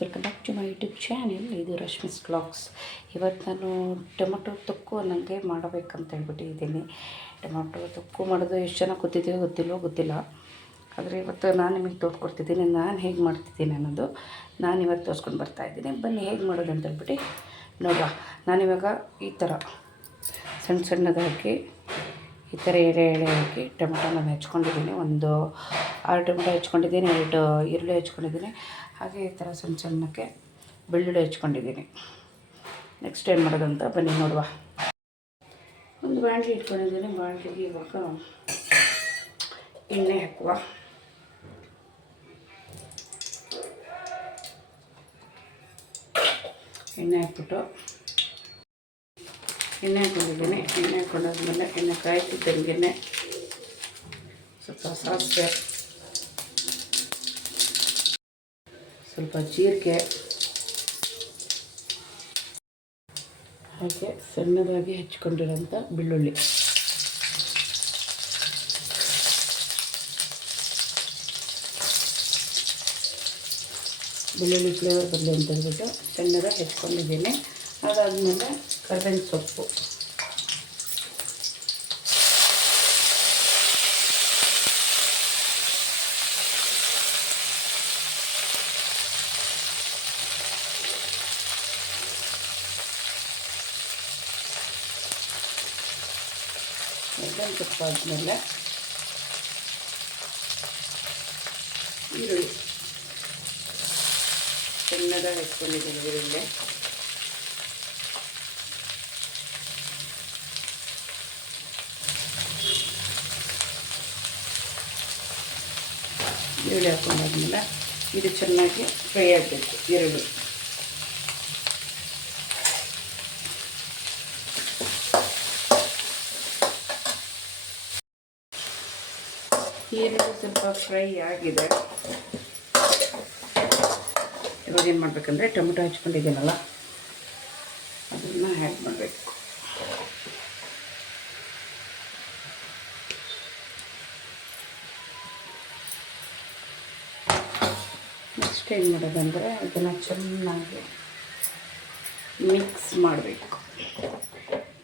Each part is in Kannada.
Welcome back to my YouTube channel ಇದು ರಶ್ಮಿಸ್ ಬ್ಲಾಗ್ಸ್ ಇವತ್ತು ನಾನು ಟೊಮೊಟೊ ತೊಕ್ಕು ನನಗೆ ಮಾಡಬೇಕಂತ ಹೇಳ್ಬಿಟ್ಟಿದ್ದೀನಿ. ಟೊಮೊಟೊ ತೊಕ್ಕು ಮಾಡೋದು ಎಷ್ಟು ಜನ ಕೂತಿದ್ದೀವಿ ಗೊತ್ತಿಲ್ಲ ಗೊತ್ತಿಲ್ಲ. ಆದರೆ ಇವತ್ತು ನಾನು ನಿಮಗೆ ತೋರಿಸ್ಕೊಡ್ತಿದ್ದೀನಿ ನಾನು ಹೇಗೆ ಮಾಡ್ತಿದ್ದೀನಿ ಅನ್ನೋದು ನಾನು ಇವತ್ತು ತೋರಿಸ್ಕೊಂಡು ಬರ್ತಾಯಿದ್ದೀನಿ ಬನ್ನಿ ಹೇಗೆ ಮಾಡೋದು ಅಂತ ಹೇಳ್ಬಿಟ್ಟು ನೋಡುವ. ನಾನಿವಾಗ ಈ ಥರ ಸಣ್ಣ ಸಣ್ಣದಾಗಿ ಈ ಥರ ಎಳೆ ಎಳೆ ಹಾಕಿ ಟೊಮೆಟೊನ ಹೆಚ್ಕೊಂಡಿದ್ದೀನಿ ಒಂದು ಆರು ಟೊಮೆಟೊ ಹೆಚ್ಕೊಂಡಿದ್ದೀನಿ ಎರಡು ಈರುಳ್ಳಿ ಹೆಚ್ಕೊಂಡಿದ್ದೀನಿ ಹಾಗೆ ಈ ಥರ ಸಣ್ಣ ಸಣ್ಣಕ್ಕೆ ಬೆಳ್ಳುಳ್ಳಿ ಹೆಚ್ಕೊಂಡಿದ್ದೀನಿ. ನೆಕ್ಸ್ಟ್ ಏನು ಮಾಡೋದಂತ ಬನ್ನಿ ನೋಡುವ. ಒಂದು ಬಾಣಲಿ ಇಟ್ಕೊಂಡಿದ್ದೀನಿ. ಬಾಣಲಿಗೆ ಇವಾಗ ಎಣ್ಣೆ ಹಾಕುವ. ಎಣ್ಣೆ ಹಾಕ್ಬಿಟ್ಟು ಎಣ್ಣೆ ಹಾಕೊಂಡಿದ್ದೀನಿ. ಎಣ್ಣೆ ಹಾಕೊಂಡಾದ್ಮೇಲೆ ಎಣ್ಣೆ ಕಾಯ್ತಿದ್ದಂಗೆ ಸ್ವಲ್ಪ ಸಾಸಿವೆ ಸ್ವಲ್ಪ ಜೀರಿಗೆ. ಹಾಗೆ ಸಣ್ಣದಾಗಿ ಹೆಚ್ಕೊಂಡಿರೋಂಥ ಬೆಳ್ಳುಳ್ಳಿ. ಬೆಳ್ಳುಳ್ಳಿ ಫ್ಲೇವರ್ ಬರಲಿ ಅಂತ ಹೇಳ್ಬಿಟ್ಟು ಸಣ್ಣದಾಗಿ ಹೆಚ್ಕೊಂಡಿದ್ದೀನಿ ಅದಾದಮೇಲೆ ಕರ್ಬೇವಿನ ಸೊಪ್ಪು. ಕರ್ಬೇವಿನ ಸೊಪ್ಪು ಆದಮೇಲೆ ಈರುಳ್ಳಿ ಸಣ್ಣದಾಗಿ ಹೆಚ್ಕೊಂಡಿದ್ದೀನಿ ಈರುಳ್ಳಿ ಈರುಳ್ಳಿ ಹಾಕೊಂಡಾದ್ಮೇಲೆ ಇದು ಚೆನ್ನಾಗಿ ಫ್ರೈ ಆಗಬೇಕು ಈರುಳ್ಳಿ ಈರುಳ್ಳಿ ಸ್ವಲ್ಪ ಫ್ರೈ ಆಗಿದೆ. ಇವಾಗ ಏನು ಮಾಡಬೇಕಂದ್ರೆ ಟೊಮೆಟೊ ಹಚ್ಕೊಂಡಿದ್ದೀನಲ್ಲ, ಅದನ್ನು ಆ್ಯಡ್ ಮಾಡಬೇಕು. ನೆಕ್ಸ್ಟ್ ಏನು ಮಾಡೋದಂದರೆ ಇದನ್ನು ಚೆನ್ನಾಗಿ ಮಿಕ್ಸ್ ಮಾಡಬೇಕು.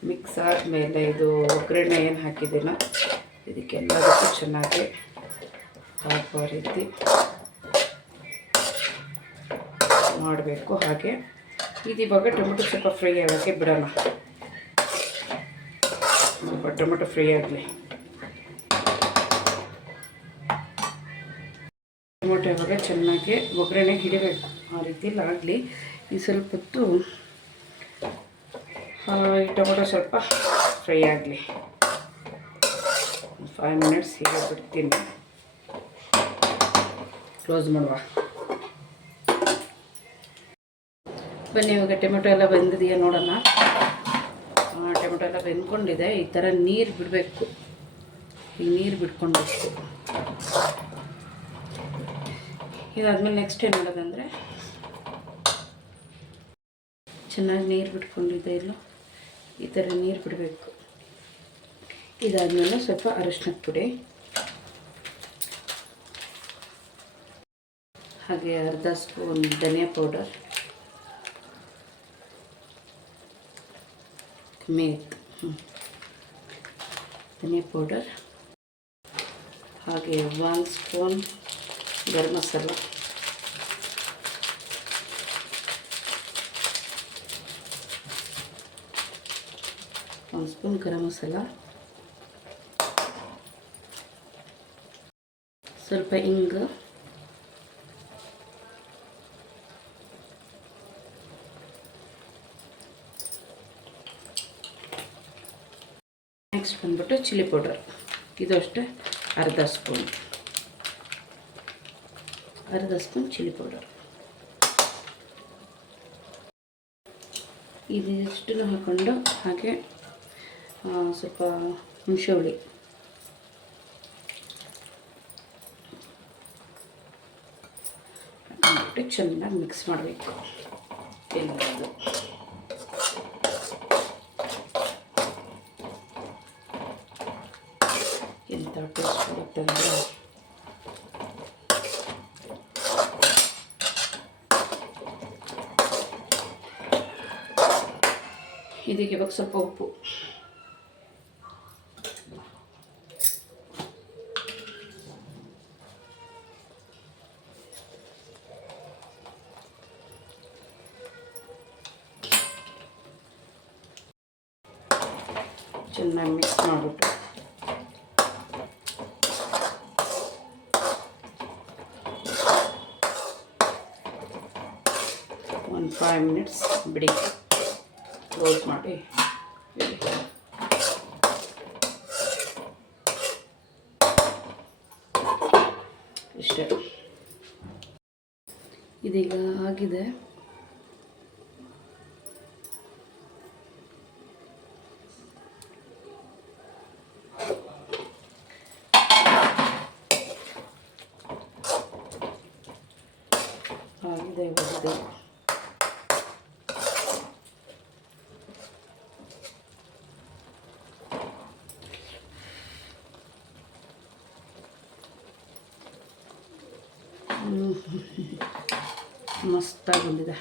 ಮಿಕ್ಸ್ ಆದಮೇಲೆ ಇದು ಒಗ್ಗರಣೆ ಏನು ಹಾಕಿದ್ದೀನೋ ಇದಕ್ಕೆಲ್ಲದಕ್ಕೂ ಚೆನ್ನಾಗಿ ಹಾಕುವ ರೀತಿ ಮಾಡಬೇಕು. ಹಾಗೆ ಇದು ಟೊಮೆಟೊ ಸ್ವಲ್ಪ ಫ್ರೈ ಆಗೋಕ್ಕೆ ಬಿಡೋಣ. ಸ್ವಲ್ಪ ಟೊಮೆಟೊ ಫ್ರೈ ಆಗಲಿ. ಟೊಮೆಟೊ ಇವಾಗ ಚೆನ್ನಾಗಿ ಒಗ್ಗರಣೆ ಹಿಡಿಬೇಕು. ಆ ರೀತಿಯಲ್ಲಿ ಆಗಲಿ. ಈ ಸ್ವಲ್ಪ ಹೊತ್ತು ಈ ಟೊಮೆಟೊ ಸ್ವಲ್ಪ ಫ್ರೈ ಆಗಲಿ. ಫೈವ್ ಮಿನಿಟ್ಸ್ ಹೀಗೆ ಬಿಡ್ತೀನಿ ಕ್ಲೋಸ್ ಮಾಡುವ. ಬನ್ನಿ, ಇವಾಗ ಟೊಮೆಟೊ ಎಲ್ಲ ಬೆಂದಿದೆಯಾ ನೋಡೋಣ. ಟೊಮೆಟೊ ಎಲ್ಲ ಬೆಂದ್ಕೊಂಡಿದೆ. ಈ ಥರ ನೀರು ಬಿಡಬೇಕು. ಈ ನೀರು ಬಿಟ್ಕೊಳ್ಬೇಕು ಇದಾದ್ಮೇಲೆ ನೆಕ್ಸ್ಟ್ ಏನು ಮಾಡೋದಂದರೆ, ಚೆನ್ನಾಗಿ ನೀರು ಬಿಟ್ಕೊಂಡಿದೆ ಇಲ್ಲ ಈ ಥರ ನೀರು ಬಿಡಬೇಕು. ಇದಾದಮೇಲೆ ಸ್ವಲ್ಪ ಅರಿಶಿನ ಪುಡಿ. ಹಾಗೆ ಅರ್ಧ ಸ್ಪೂನ್ ಧನಿಯಾ ಪೌಡರ್. ಮೇತ್. ಧನಿಯಾ ಪೌಡರ್. ಹಾಗೆ ಒನ್ ಸ್ಪೂನ್ ಗರಂ ಮಸಾಲ. ಒಂದು ಸ್ಪೂನ್ ಗರಂ ಮಸಾಲ. ಸ್ವಲ್ಪ ಇಂಗು. ನೆಕ್ಸ್ಟ್ ಬಂದ್ಬಿಟ್ಟು ಚಿಲ್ಲಿ ಪೌಡರ್ ಇದು ಅಷ್ಟೇ, ಅರ್ಧ ಸ್ಪೂನ್ ಅರ್ಧ ಸ್ಪೂನ್ ಚಿಲ್ಲಿ ಪೌಡರ್ ಇದಿಷ್ಟನ್ನು ಹಾಕ್ಕೊಂಡು ಹಾಗೆ ಸ್ವಲ್ಪ ಹುಣಸೆ ಹುಳಿ. ಹಾಕ್ಬಿಟ್ಟು ಚೆನ್ನಾಗಿ ಮಿಕ್ಸ್ ಮಾಡಬೇಕು ಎಲ್ಲದು ಎಂಥ ಟೇಸ್ಟ್ ಬರುತ್ತೆ ಅಂದರೆ? ಇದಕ್ಕೆ ಇವಾಗ ಸ್ವಲ್ಪ ಉಪ್ಪು. ಚೆನ್ನಾಗಿ ಮಿಕ್ಸ್ ಮಾಡಿಬಿಟ್ಟು. ಒಂದು ಫೈವ್ ಮಿನಿಟ್ಸ್ ಬಿಡಿ. ಕ್ಲೋಸ್ ಮಾಡಿ. ಇಷ್ಟೇ. ಇದೀಗ ಆಗಿದೆ. ಆಗಿದೆ ಒಡೆದು ಮಸ್ತಾಗಿ ಬಂದಿದೆ